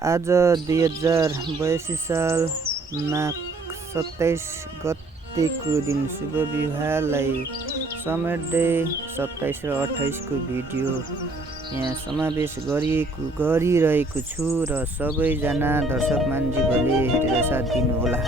आज 2082 साल माघ 27 गतेको दिन शुभ विवाहलाई समेट्दै 27 र 28 को भिडियो यहाँ समावेश गरिरहेको छु र सबैजना दर्शक मान्छेहरूले हेरेर साथ दिनुहोला।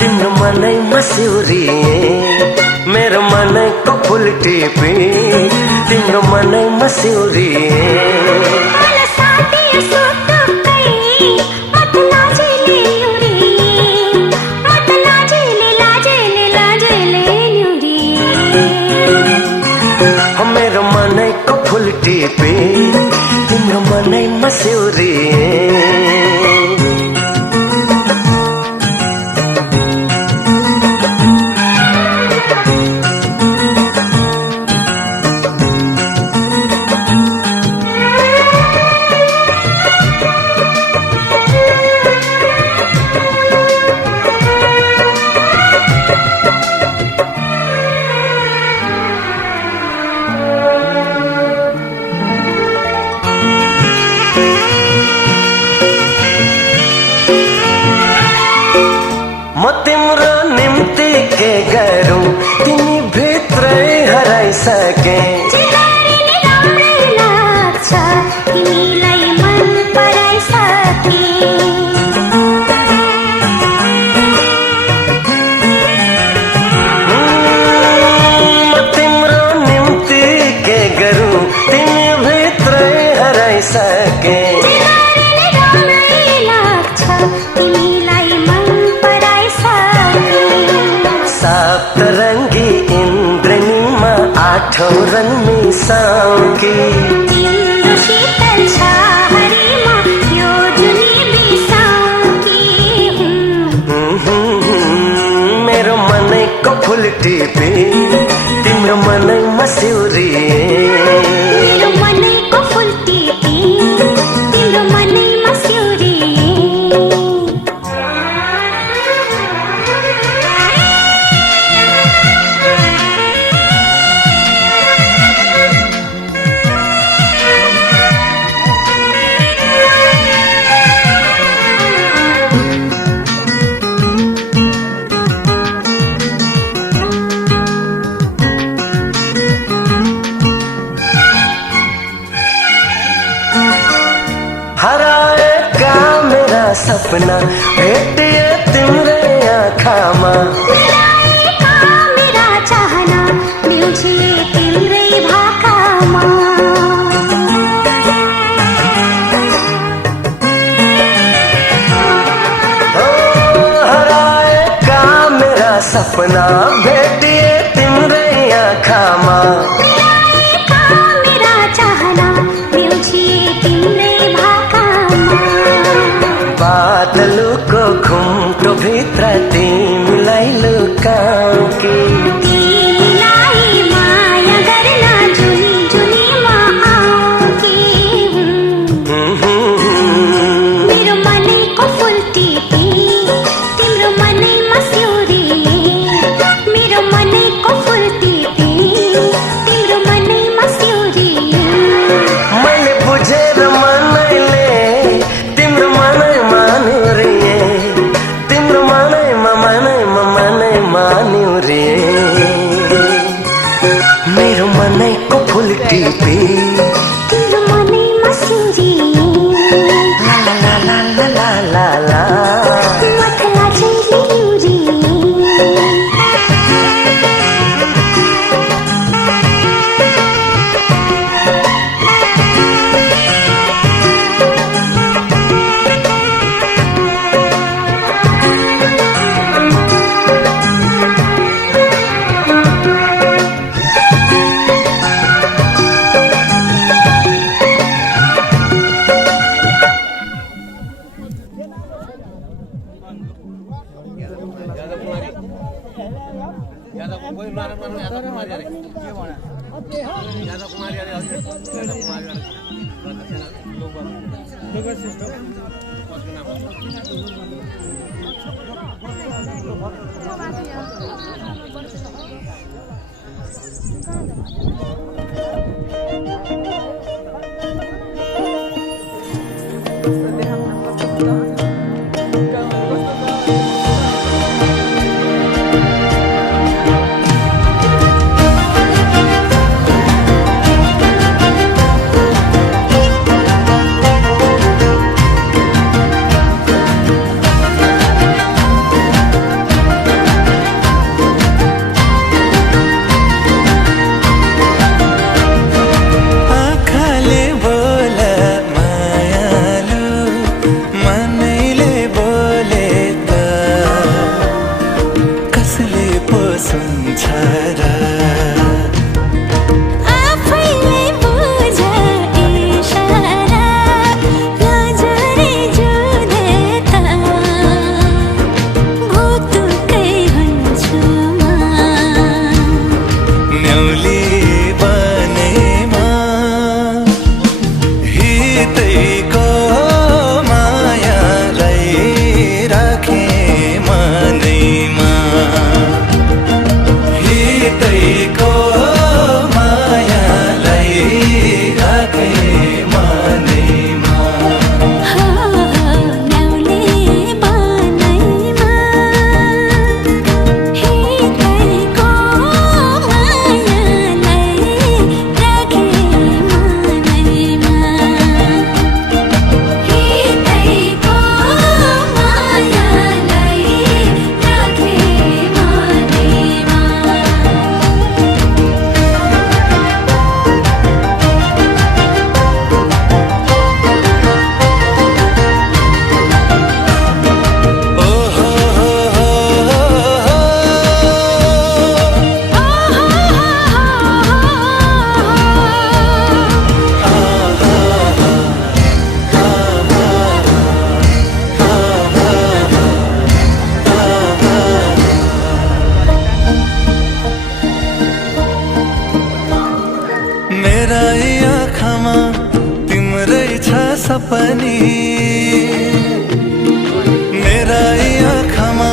तिम्रो मनैमा सिउरिए मेरो मनको फुल टिपी तिम्रो मनैमा सिउरिए मेरो मनैको फुल टिपी तिम्रो मनैमा सिउरिए तिम्रो निम्ति के गरौँ तिमी भित्रै हराइसके तिमीलाई मन पराइसके तिम्रो निम्ति के गरौँ तिमी भित्रै हराइसके सप्तरङ्गी इन्द्रनीमा आठौँ रङ मिसाउँकी तिम्रो शीतल छाहरीमा यो जुनी बिसाउँकी मेरो मनैको फुल टिपी तिम्रो मनैमा सिउरिए मेरो मनैको फुल टिपी तिम्रो मनैमा सिउरिए हराएका मेरा सपना भेटिए तिम्रै आँखामा मेरा चाहना मिल्छे तिम्रै भाकामा हराएका मेरा सपना भेटिए तिम्रै आँखामा मेरा चाहना मिल्छे तिम्रै भाकामा बादलको घुम्टो भित्र तिमीलाई लुकाउँकी तिमीलाई माया गर्न जुनीमा आउँकी मेरो मनैको फुल टिपी तिम्रो मनैमा सिउरिए मेरो मनैको फुल टिपी आँखाले बोला मायालु, मनैले बोले त कसले पो सुन्छ र? आफैले बुझ इशारा नजरे जुधे त भुतुकै हुन्छु म न्याउली बनेमा हितैको मायालाई राखे मनैमा, हितैको मायालाई राखे मनैमा। न्याउली बनैमा हितैको मायालाई राखे मनैमा, हितैको मायालाई राखे मेरा आँखामा तिम्रै छ सपनी, मेरा आँखामा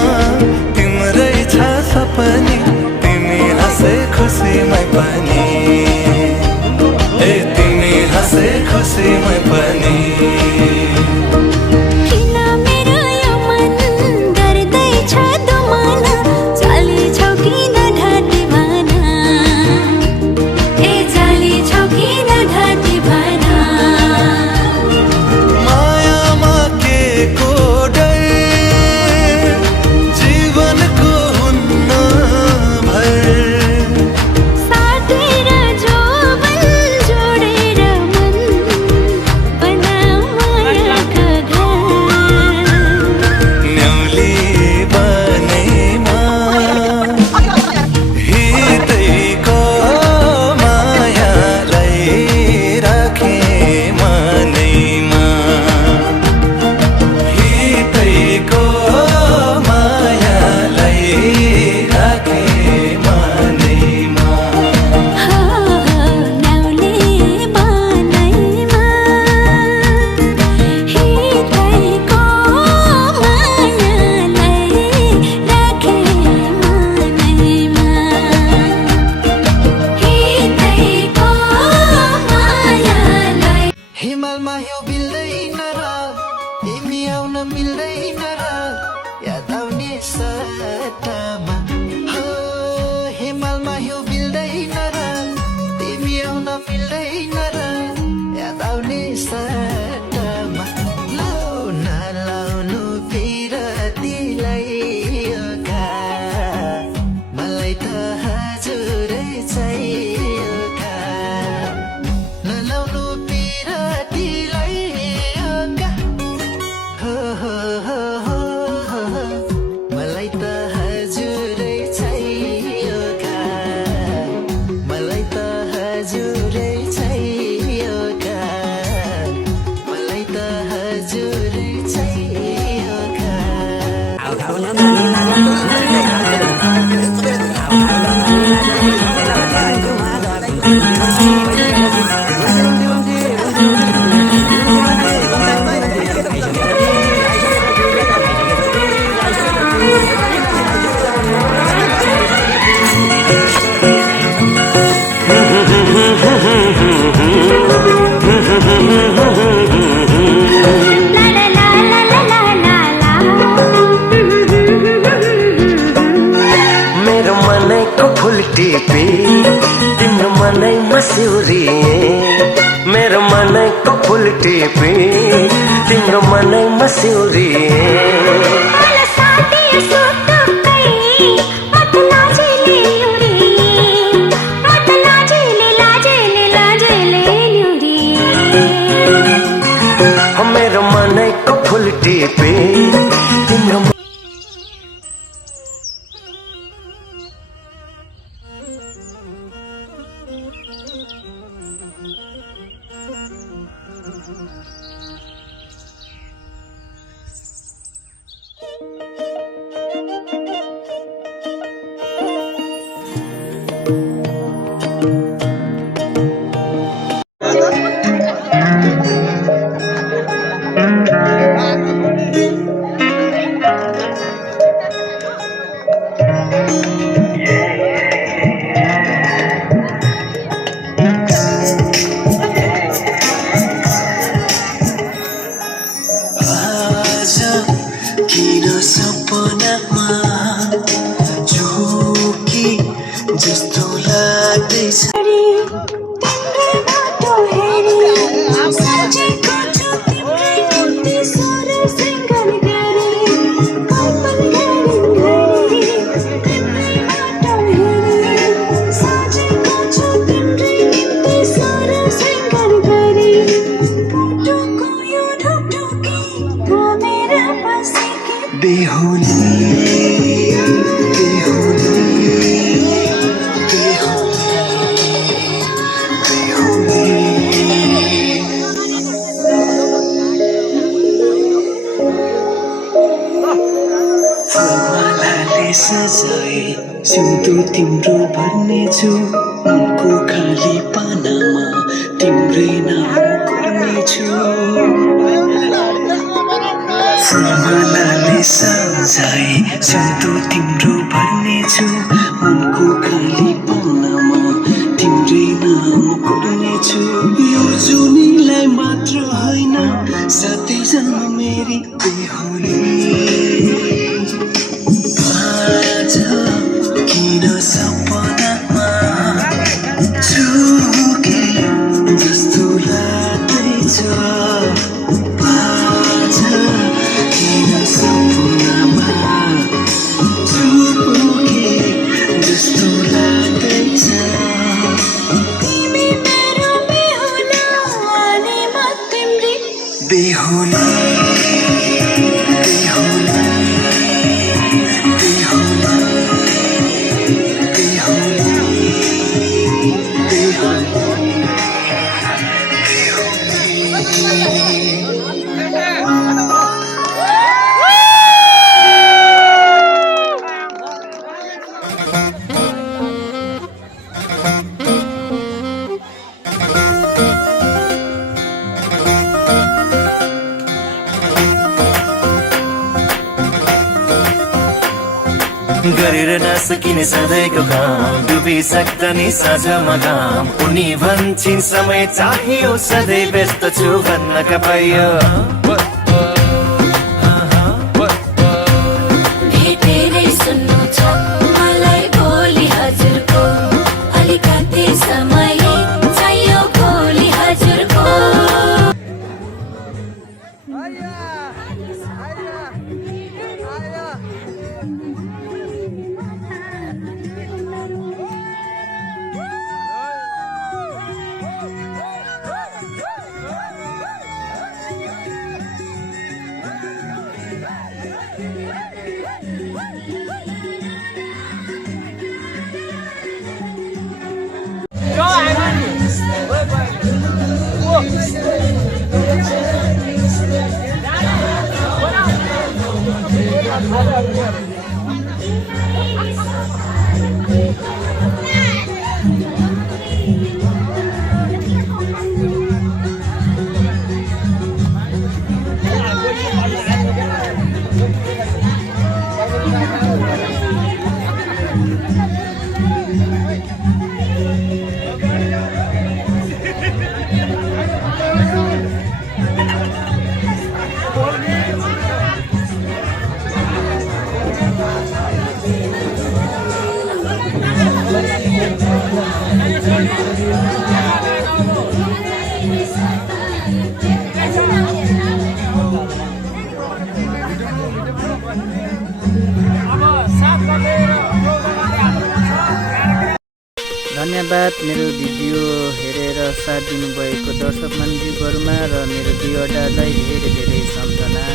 तिम्रै छ सपनी, तिमी हाँसे खुसीमै पनि, ए तिमी हाँसे खुसीमै पनि। किन मेरो यो मन गर्दैछ दुमना, जाली छौ किन ढाँटी भना, ए जाली छौ किन ढाँटी भना। मायामा के को डर, जीवनको हुन्न भर, साटेर जोबन जोडेर मन बना मायाका घर। न्याउली बनेमा हितैको मायालाई राखे मनैमा, हितैको मायालाई राखे मनैमा। न्याउली बनैमा हितैको मायालाई राखे मनैमा, हितैको मायालाई। हिमालमा हिउँ मिल्दैन र तिमी आउन मिल्दैन र, याद आउने सट्टामा हो। हिमालमा हिउँ मिल्दैन र तिमी आउन मिल्दैन र, याद आउने सट्टामा। लाउ नलाउनु पिरतीलाई ओखा, मलाई त हजुरै चाहियो खा। नलाउनु पिरतीलाई ओखा, हो हो हो हो हो, मलाई त हजुरै चाहियो खा, मलाई त हजुरै चाहियो खा। सिउरिए मेरो मनको फुल टिपी तिम्रो मनैमा सिउरिए मेरो मनैको फुल टिपी तिम्रो सजाए सिउँदो तिम्रो भर्नेछु उनको खाली पानामा तिम्रै नाम गर्नेछु फुलमालाले सजाए सिउँदो तिम्रो भर्नेछु उनको खाली पानामा तिम्रै नाम गर्नेछु यो जुनीलाई मात्र होइन साथै जन्म मेरी बेहुली किन सपनामा झुके जस्तो लाग्दैछ किन सपनामा झुके जस्तो लाग्दैछ तिमी मेरो बेहुला गरेर नसकिने सधैँको काम डुबिसक्दा नि साँझमा घाम उनी भन्छन् समय चाहियो सधैँ व्यस्त छु भन्नका पाइयो भेटेरै सुन्नु छ मलाई भोलि हजुरको अलिकति समय चाहियो भोलि हजुरको धन्यवाद मेरो भिडियो हेरेर साथ दिनुभएको दर्शक मान्यवरुमा र मेरो भिडियोलाई धेरै धेरै सम्झना।